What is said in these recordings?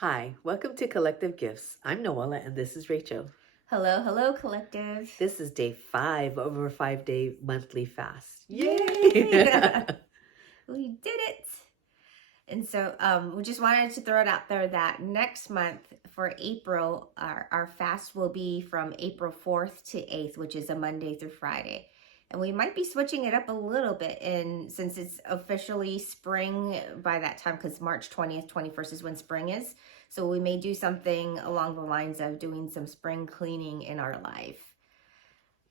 Hi, welcome to Collective Gifts. I'm Noella and this is Rachel. Hello, hello, collective. This is day 5 of our 5-day monthly fast. Yay! Yay! We did it. And so we just wanted to throw it out there that next month for April, our fast will be from April 4th to 8th, which is a Monday through Friday. And we might be switching it up a little bit since it's officially spring by that time, because March 20th, 21st is when spring is. So we may do something along the lines of doing some spring cleaning in our life.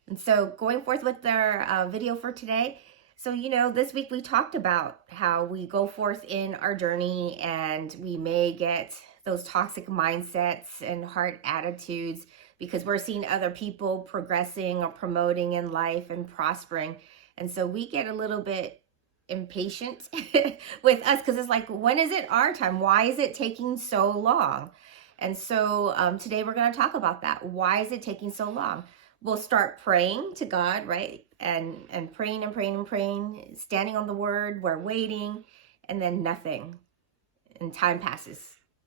And so going forth with our video for today. So, this week we talked about how we go forth in our journey and we may get those toxic mindsets and heart attitudes because we're seeing other people progressing or promoting in life and prospering. And so we get a little bit impatient with us because it's like, when is it our time? Why is it taking so long? And so today we're going to talk about that. Why is it taking so long? We'll start praying to God, right? And praying and praying and praying, standing on the word, we're waiting, and then nothing. And time passes.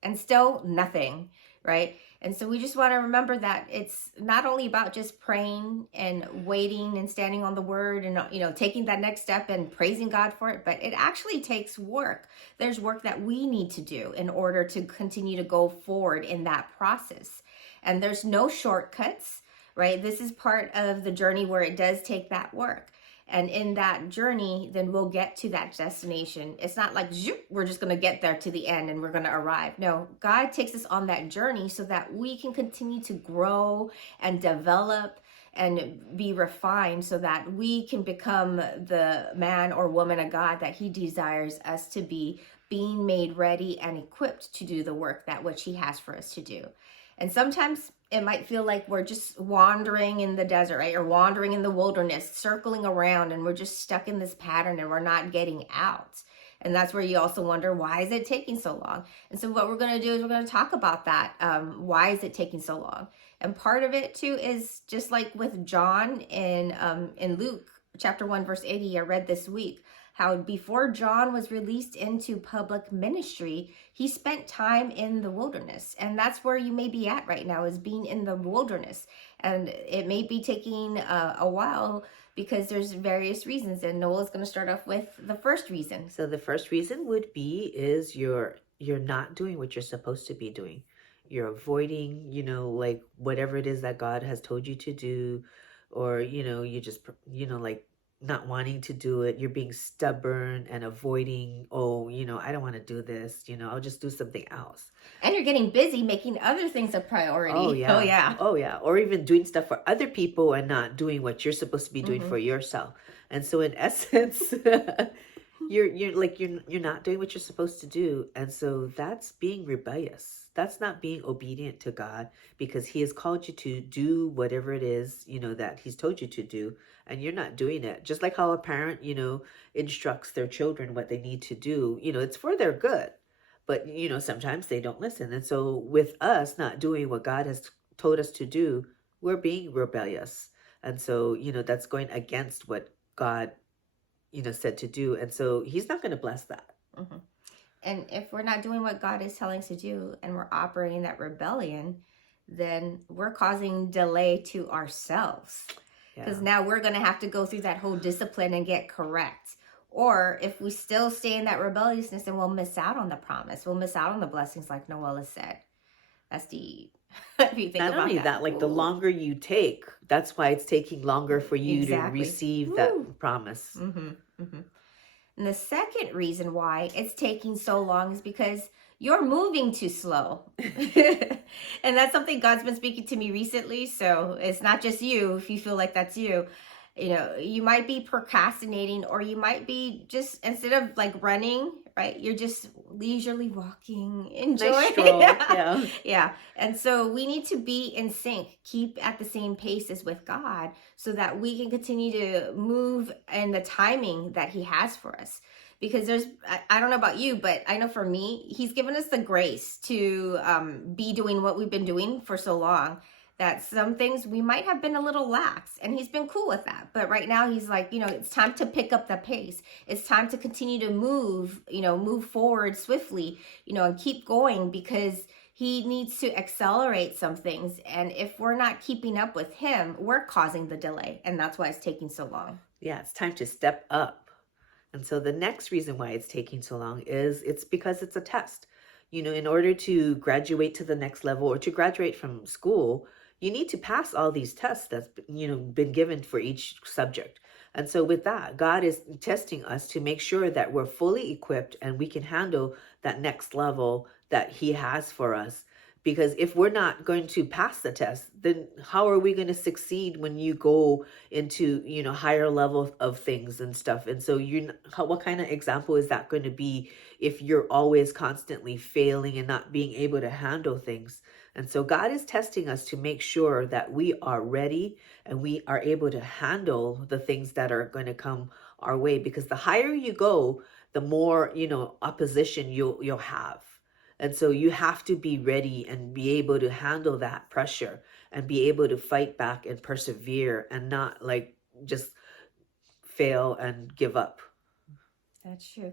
And still nothing, right? And so we just want to remember that it's not only about just praying and waiting and standing on the word and, taking that next step and praising God for it, but it actually takes work. There's work that we need to do in order to continue to go forward in that process. And there's no shortcuts, right? This is part of the journey where it does take that work. And in that journey, then we'll get to that destination. It's not like we're just going to get there to the end and we're going to arrive. No, God takes us on that journey so that we can continue to grow and develop and be refined so that we can become the man or woman of God that he desires us to be, being made ready and equipped to do the work that which he has for us to do. And sometimes it might feel like we're just wandering in the desert, right? Or wandering in the wilderness, circling around, and we're just stuck in this pattern and we're not getting out. And that's where you also wonder, why is it taking so long? And so what we're going to do is we're going to talk about that. Why is it taking so long? And part of it too is just like with John in Luke chapter 1, verse 80, I read this week, how before John was released into public ministry, he spent time in the wilderness. And that's where you may be at right now, is being in the wilderness. And it may be taking a while because there's various reasons. And Noel's going to start off with the first reason. So the first reason would be is you're not doing what you're supposed to be doing. You're avoiding, like whatever it is that God has told you to do, or you just like not wanting to do it. You're being stubborn and avoiding, I don't want to do this, I'll just do something else. And you're getting busy making other things a priority. Oh yeah. Oh yeah. Oh yeah. Or even doing stuff for other people and not doing what you're supposed to be doing for yourself. And so in essence, you're not doing what you're supposed to do. And so that's being rebellious. That's not being obedient to God, because he has called you to do whatever it is, that he's told you to do, and you're not doing it. Just like how a parent, instructs their children what they need to do, it's for their good. But, sometimes they don't listen. And so with us not doing what God has told us to do, we're being rebellious. And so, that's going against what God, said to do. And so he's not going to bless that. Mm-hmm. And if we're not doing what God is telling us to do and we're operating that rebellion, then we're causing delay to ourselves. Because now we're going to have to go through that whole discipline and get correct. Or if we still stay in that rebelliousness, then we'll miss out on the promise. We'll miss out on the blessings, like Noella said. That's deep. If you think Not about only that, like the longer you take, that's why it's taking longer for you to receive that promise. Mm-hmm. Mm-hmm. And the second reason why it's taking so long is because you're moving too slow. And that's something God's been speaking to me recently. So it's not just you, if you feel like that's you. You might be procrastinating, or you might be just, instead of like running, right, you're just leisurely walking, enjoying. Nice stroll. Yeah. Yeah. And so we need to be in sync, keep at the same pace as with God, so that we can continue to move in the timing that he has for us. Because I don't know about you, but I know for me, he's given us the grace to be doing what we've been doing for so long, that some things we might have been a little lax, and he's been cool with that. But right now he's like, it's time to pick up the pace. It's time to continue to move forward swiftly, and keep going, because he needs to accelerate some things. And if we're not keeping up with him, we're causing the delay. And that's why it's taking so long. Yeah, it's time to step up. And so the next reason why it's taking so long is it's because it's a test. In order to graduate to the next level or to graduate from school, you need to pass all these tests that's been given for each subject. And so with that, God is testing us to make sure that we're fully equipped and we can handle that next level that he has for us. Because if we're not going to pass the test, then how are we going to succeed when you go into higher level of things and stuff? And so what kind of example is that going to be if you're always constantly failing and not being able to handle things? And so God is testing us to make sure that we are ready and we are able to handle the things that are going to come our way, because the higher you go, the more opposition you'll have. And so you have to be ready and be able to handle that pressure and be able to fight back and persevere and not like just fail and give up. That's true.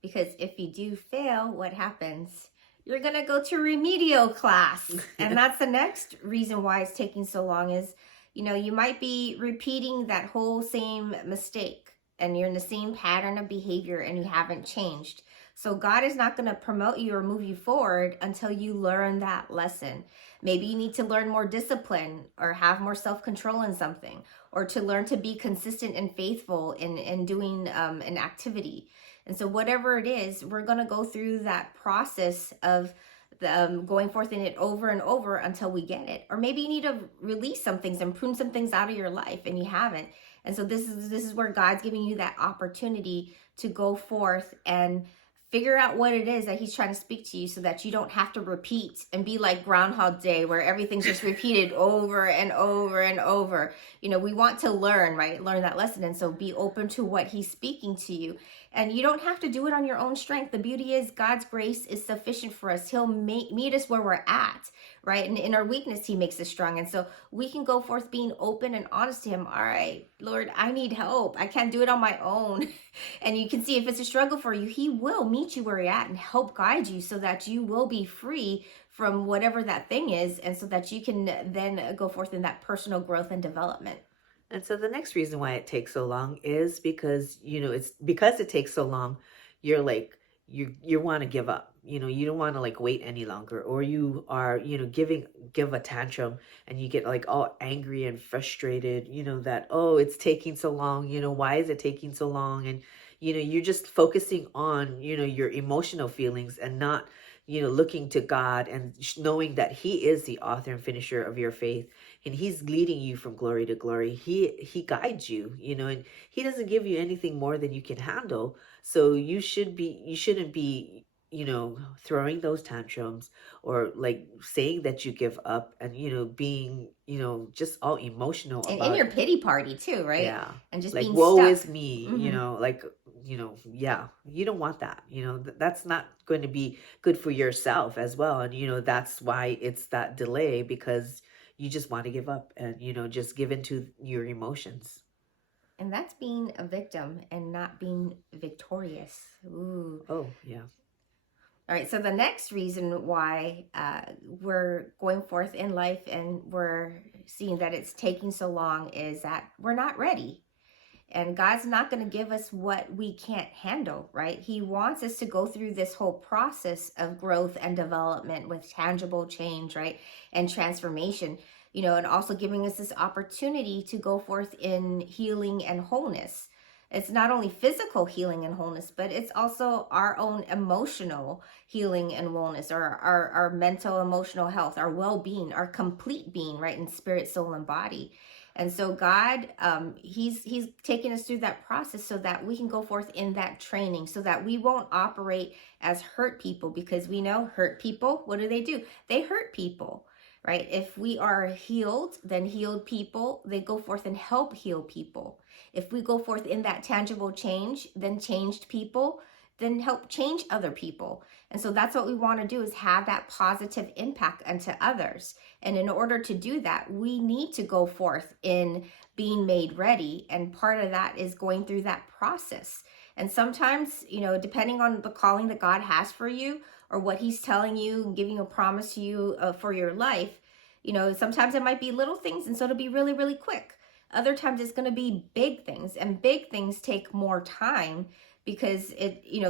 Because if you do fail, what happens? You're going to go to remedial class. And that's the next reason why it's taking so long is, you might be repeating that whole same mistake and you're in the same pattern of behavior and you haven't changed. So God is not going to promote you or move you forward until you learn that lesson. Maybe you need to learn more discipline or have more self-control in something, or to learn to be consistent and faithful in doing an activity. And so whatever it is, we're going to go through that process of going forth in it over and over until we get it. Or maybe you need to release some things and prune some things out of your life and you haven't. And so this is where God's giving you that opportunity to go forth and figure out what it is that he's trying to speak to you, so that you don't have to repeat and be like Groundhog Day where everything's just repeated over and over and over. We want to learn, right? Learn that lesson. And so be open to what he's speaking to you. And you don't have to do it on your own strength. The beauty is God's grace is sufficient for us. He'll meet us where we're at, right? And in our weakness, he makes us strong. And so we can go forth being open and honest to him. All right, Lord, I need help. I can't do it on my own. And you can see if it's a struggle for you, he will meet you where you're at and help guide you so that you will be free from whatever that thing is. And so that you can then go forth in that personal growth and development. And so the next reason why it takes so long is because, it's because it takes so long, you're like, you want to give up, you don't want to like wait any longer, or you are, give a tantrum and you get like all angry and frustrated, that, oh, it's taking so long, why is it taking so long? And, you're just focusing on, your emotional feelings and not, looking to God and knowing that he is the author and finisher of your faith. And he's leading you from glory to glory. He guides you, and he doesn't give you anything more than you can handle. So you shouldn't be, throwing those tantrums or like saying that you give up and, being, just all emotional And about in your pity party too, right? Yeah. And just Like, being woe stuck. is me, like, yeah, you don't want that, that's not going to be good for yourself as well. And, that's why it's that delay, because you just want to give up and, just give into your emotions. And that's being a victim and not being victorious. Ooh. Oh, yeah. All right, so the next reason why we're going forth in life and we're seeing that it's taking so long is that we're not ready. And God's not going to give us what we can't handle, right? He wants us to go through this whole process of growth and development with tangible change, right? And transformation, and also giving us this opportunity to go forth in healing and wholeness. It's not only physical healing and wholeness, but it's also our own emotional healing and wellness, or our mental, emotional health, our well-being, our complete being, right? In spirit, soul, and body. And so God, he's taking us through that process so that we can go forth in that training, so that we won't operate as hurt people, because we know hurt people, what do? They hurt people, right? If we are healed, then healed people, they go forth and help heal people. If we go forth in that tangible change, then changed people, then help change other people. And so that's what we want to do, is have that positive impact unto others. And in order to do that, we need to go forth in being made ready. And part of that is going through that process. And sometimes, depending on the calling that God has for you, or what he's telling you, giving a promise to you for your life, sometimes it might be little things, and so it'll be really, really quick. Other times it's going to be big things, and big things take more time, because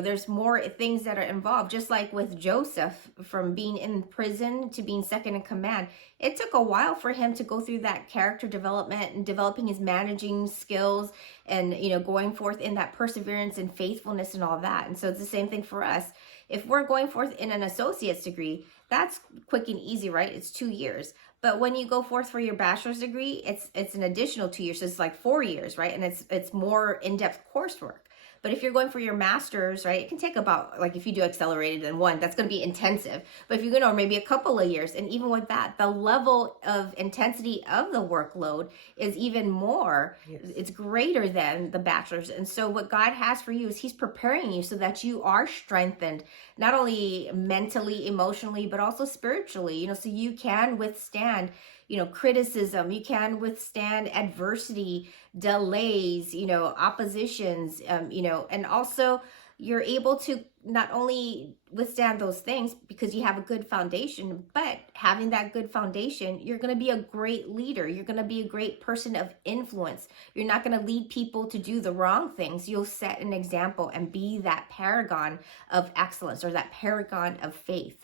there's more things that are involved. Just like with Joseph, from being in prison to being second in command, it took a while for him to go through that character development and developing his managing skills, and going forth in that perseverance and faithfulness and all that. And so it's the same thing for us. If we're going forth in an associate's degree, that's quick and easy, right? It's 2 years. But when you go forth for your bachelor's degree, it's an additional 2 years. So it's like 4 years, right? And it's more in-depth coursework. But if you're going for your master's, right, it can take about, like if you do accelerated in one, that's going to be intensive. But if you're going to, maybe a couple of years, and even with that, the level of intensity of the workload is even more. Yes. It's greater than the bachelor's. And so what God has for you is he's preparing you so that you are strengthened, not only mentally, emotionally, but also spiritually, so you can withstand criticism, you can withstand adversity, delays, oppositions, and also you're able to not only withstand those things because you have a good foundation, but having that good foundation, you're going to be a great leader. You're going to be a great person of influence. You're not going to lead people to do the wrong things. You'll set an example and be that paragon of excellence, or that paragon of faith.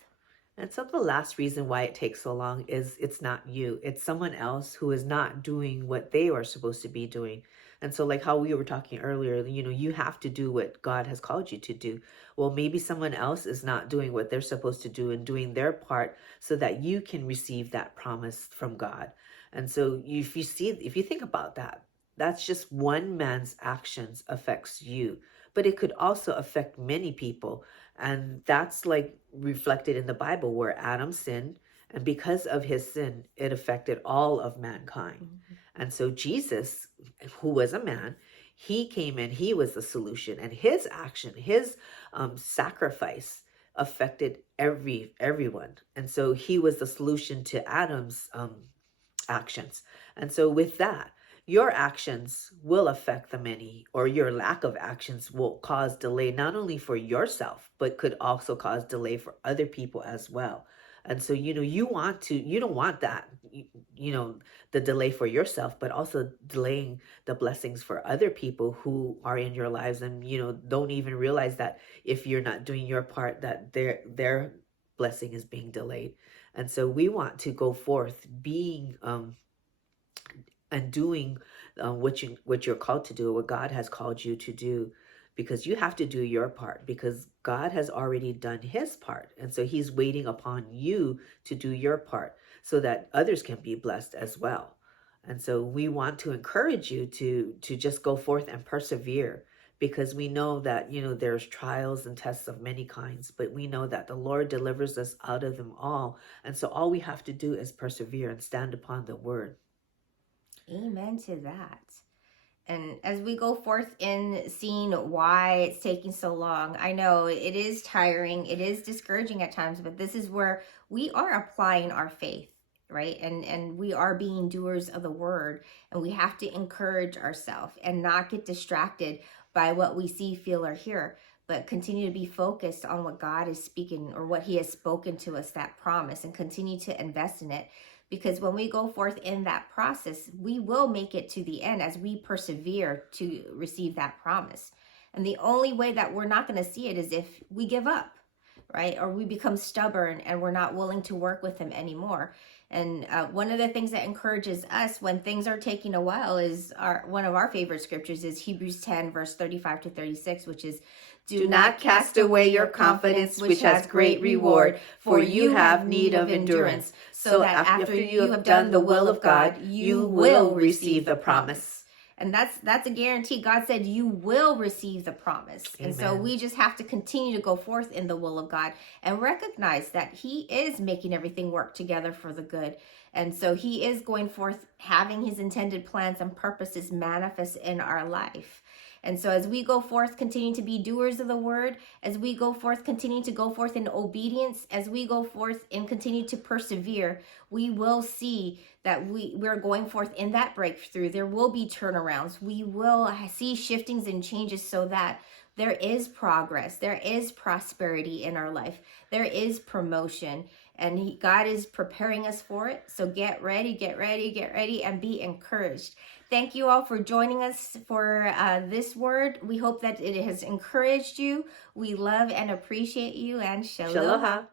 And so the last reason why it takes so long is it's not you. It's someone else who is not doing what they are supposed to be doing. And so like how we were talking earlier, you have to do what God has called you to do. Well, maybe someone else is not doing what they're supposed to do and doing their part so that you can receive that promise from God. And so if you think about that, that's just one man's actions affects you, but it could also affect many people. And that's like reflected in the Bible, where Adam sinned, and because of his sin, it affected all of mankind. Mm-hmm. And so Jesus, who was a man, he came in, he was the solution, and his action, his sacrifice affected everyone. And so he was the solution to Adam's actions. And so with that, your actions will affect the many, or your lack of actions will cause delay, not only for yourself, but could also cause delay for other people as well. And so, you don't want that, the delay for yourself, but also delaying the blessings for other people who are in your lives and, don't even realize that if you're not doing your part, that their blessing is being delayed. And so we want to go forth being, and doing what you're called to do, what God has called you to do, because you have to do your part, because God has already done his part. And so he's waiting upon you to do your part so that others can be blessed as well. And so we want to encourage you to just go forth and persevere, because we know that, there's trials and tests of many kinds, but we know that the Lord delivers us out of them all. And so all we have to do is persevere and stand upon the word. Amen to that. And as we go forth in seeing why it's taking so long, I know it is tiring, it is discouraging at times, but this is where we are applying our faith, right? And we are being doers of the word, and we have to encourage ourselves and not get distracted by what we see, feel, or hear, but continue to be focused on what God is speaking, or what he has spoken to us, that promise, and continue to invest in it. Because when we go forth in that process, we will make it to the end as we persevere to receive that promise. And the only way that we're not going to see it is if we give up, right? Or we become stubborn and we're not willing to work with him anymore. And one of the things that encourages us when things are taking a while is one of our favorite scriptures is Hebrews 10, verse 35 to 36, which is, do not cast away your confidence, which has great reward, for you have need of endurance, so that after you have done the will of God, you will receive the promise. And that's a guarantee. God said you will receive the promise. Amen. And so we just have to continue to go forth in the will of God and recognize that he is making everything work together for the good. And so he is going forth having his intended plans and purposes manifest in our life. And so as we go forth, continue to be doers of the word, as we go forth, continue to go forth in obedience, as we go forth and continue to persevere, we will see that we're going forth in that breakthrough. There will be turnarounds. We will see shiftings and changes so that there is progress. There is prosperity in our life. There is promotion. And God is preparing us for it. So get ready, get ready, get ready, and be encouraged. Thank you all for joining us for this word. We hope that it has encouraged you. We love and appreciate you, and shalom. Shaloha.